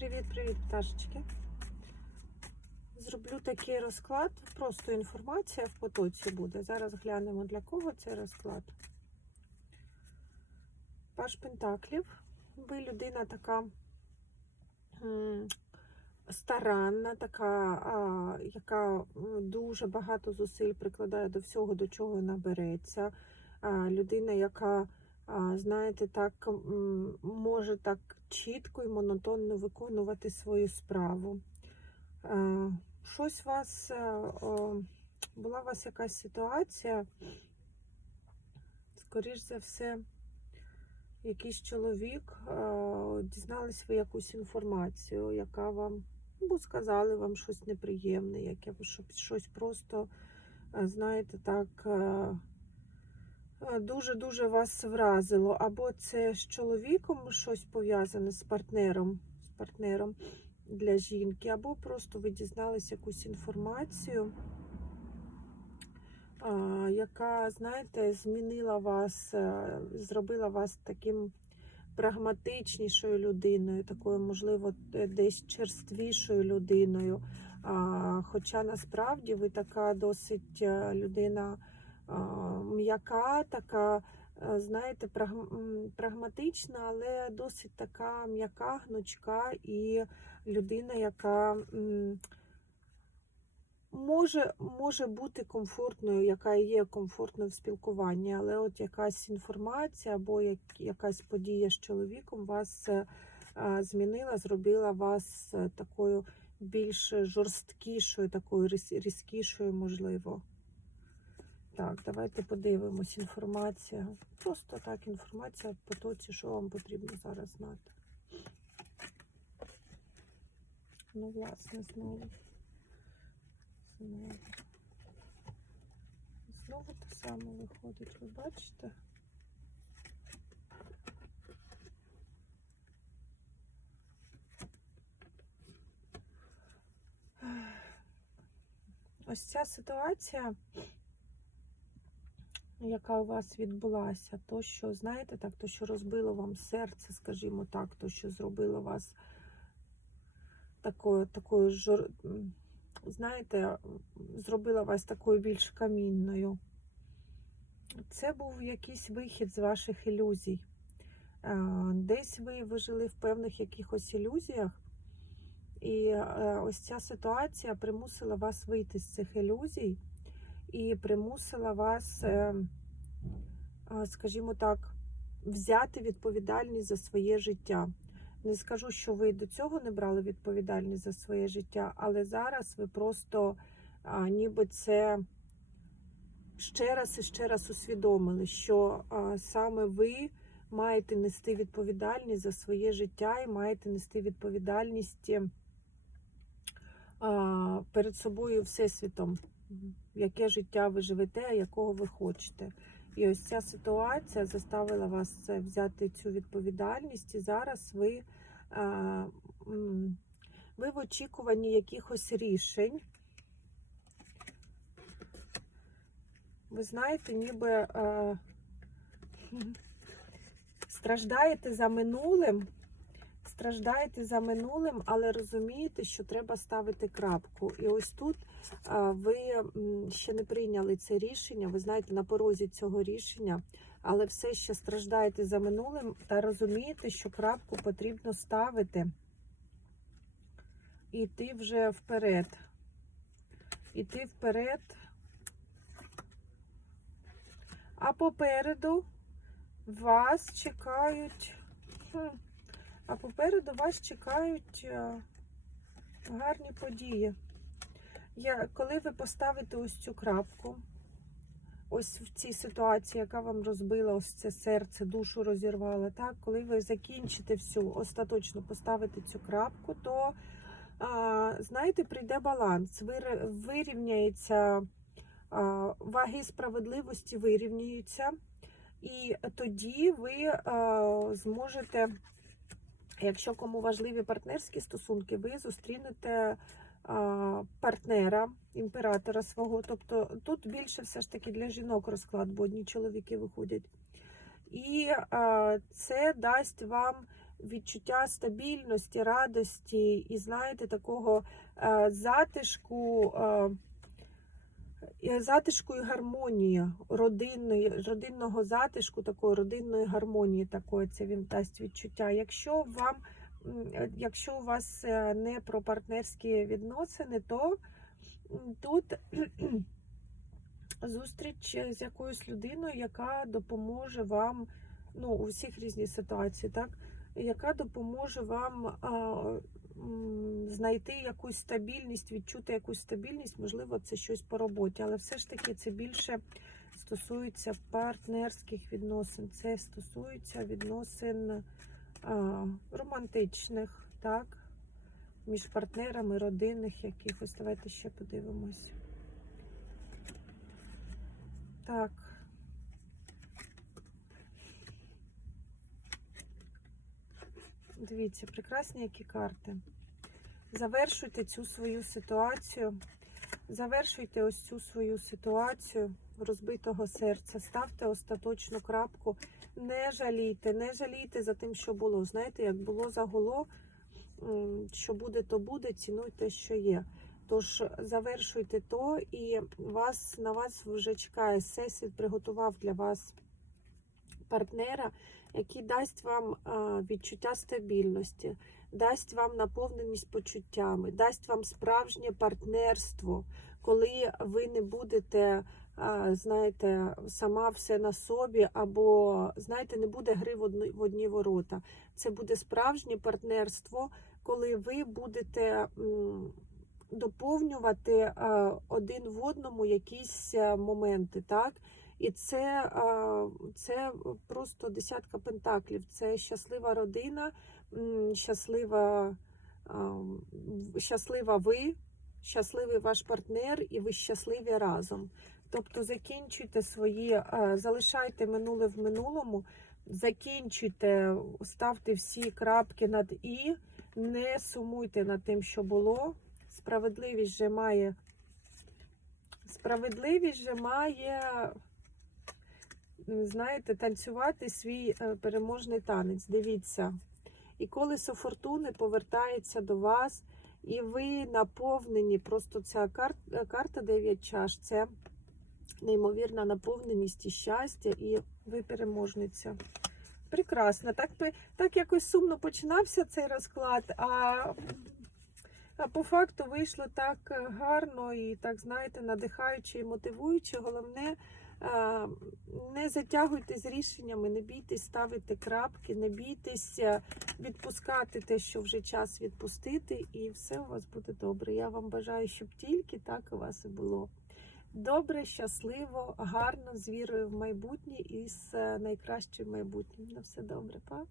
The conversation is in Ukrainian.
Привіт-привіт, пташечки. Зроблю такий розклад, просто інформація в потоці буде. Зараз глянемо для кого цей розклад. Паш Пентаклів. Ви людина така старанна, така, а, яка дуже багато зусиль прикладає до всього, до чого набереться. А, людина, яка а, знаєте, так може так чітко і монотонно виконувати свою справу. Е, Щось вас е, була у вас якась ситуація, скоріш за все, якийсь чоловік, е, дізнались ви якусь інформацію, яка вам, або сказали вам щось неприємне, яке щоб щось просто, знаєте, так. Дуже-дуже вас вразило. Або це з чоловіком щось пов'язане з партнером, з партнером для жінки, або просто ви дізнались якусь інформацію, яка, знаєте, змінила вас, е, зробила вас таким прагматичнішою людиною, такою, можливо, е, десь черствішою людиною. Хоча насправді ви така досить е, людина м'яка, така, е, знаєте, прагматична, але досить така м'яка, гнучка і людина, яка може, може бути комфортною, яка є комфортною в спілкуванні, але от якась інформація або як, якась подія з чоловіком вас е, змінила, зробила вас е, такою більш жорсткішою, такою різкішою, можливо. Так, давайте подивимось. Інформація. Просто так, інформація в потоці, що вам потрібно зараз знати. Ну, власне, знову. Знову. Знову те саме виходить, ви бачите? Ось ця ситуація яка у вас відбулася, то, що, знаєте, так, то, що розбило вам серце, скажімо так, то, що зробило вас такою, такою жор... знаєте, зробило вас такою більш камінною. Це був якийсь вихід з ваших ілюзій. Е, Десь ви, ви жили в певних якихось ілюзіях, і е, ось ця ситуація примусила вас вийти з цих ілюзій і примусила вас, е, скажімо так, взяти відповідальність за своє життя. Не скажу, що ви до цього не брали відповідальність за своє життя, але зараз ви просто ніби це ще раз і ще раз усвідомили, що саме ви маєте нести відповідальність за своє життя і маєте нести відповідальність перед собою всесвітом яке життя ви живете, якого ви хочете. І ось ця ситуація заставила вас взяти цю відповідальність, і зараз ви, а, ви в очікуванні якихось рішень. Ви знаєте, ніби а, страждаєте за минулим, страждаєте за минулим, але розумієте, що треба ставити крапку. І ось тут а, ви ще не прийняли це рішення, ви знаєте, на порозі цього рішення, але все ще страждаєте за минулим та розумієте, що крапку потрібно ставити і йти вже вперед. Іти вперед. А попереду вас чекають. а попереду вас чекають е, гарні події. Я, коли ви поставите ось цю крапку, ось в цій ситуації, яка вам розбила ось це серце, душу розірвала, так, коли ви закінчите всю, остаточно поставите цю крапку, то, а, знаєте, прийде баланс, вир- вирівняється, а, ваги справедливості вирівняються, і тоді ви зможете. Якщо кому важливі партнерські стосунки, ви зустрінете партнера, імператора свого. Тобто тут більше все ж таки для жінок розклад, бо одні чоловіки виходять. І це дасть вам відчуття стабільності, радості і, знаєте, такого затишку. Затишку і гармонії, родинної, родинного затишку, такої родинної гармонії, такої це він дасть відчуття. Якщо вам, якщо у вас е, не про партнерські відносини, то тут зустріч з якоюсь людиною, яка допоможе вам, ну, у всіх різні ситуації, так? Яка допоможе вам а, знайти якусь стабільність, відчути якусь стабільність, можливо, це щось по роботі, але все ж таки це більше стосується партнерських відносин, це стосується відносин романтичних, так, між партнерами, родинних якихось. Давайте ще подивимось. Так. Дивіться, прекрасні які карти. Завершуйте цю свою ситуацію. Завершуйте ось цю свою ситуацію розбитого серця. Ставте остаточну крапку. Не жалійте, не жалійте за тим, що було. Знаєте, як було загуло, що буде, то буде, цінуйте, що є. Тож завершуйте то, і вас на вас вже чекає всесвіт, приготував для вас партнера, який дасть вам відчуття стабільності, дасть вам наповненість почуттями, дасть вам справжнє партнерство, коли ви не будете, знаєте, сама все на собі, або знаєте, не буде гри в одні, ворота. Це буде справжнє партнерство, коли ви будете. Доповнювати один в одному якісь е, моменти, так? І це, це просто десятка пентаклів. Це щаслива родина, щаслива, щаслива ви, щасливий ваш партнер, і ви щасливі разом. Тобто закінчуйте свої, е, залишайте минуле в минулому, закінчуйте, ставте всі крапки над і, не сумуйте над тим, що було. Справедливість же має. Справедливість же має, знаєте, танцювати свій е, переможний танець. Дивіться. І колесо фортуни повертається до вас, і ви наповнені. Просто ця кар- е, карта 9 чаш це неймовірна наповненість і щастя, і ви переможниця. Прекрасно. Так, так якось сумно починався цей розклад, а а по факту вийшло так гарно і так, знаєте, надихаюче і мотивуюче. Головне, е, не затягуйте з рішеннями, не бійтесь ставити крапки, не бійтесь е, відпускати те, що вже час відпустити, і все у вас буде добре. Я вам бажаю, щоб тільки так у вас і було. Добре, щасливо, гарно, з вірою в майбутнє і з е, найкращим майбутнім. На все добре, па.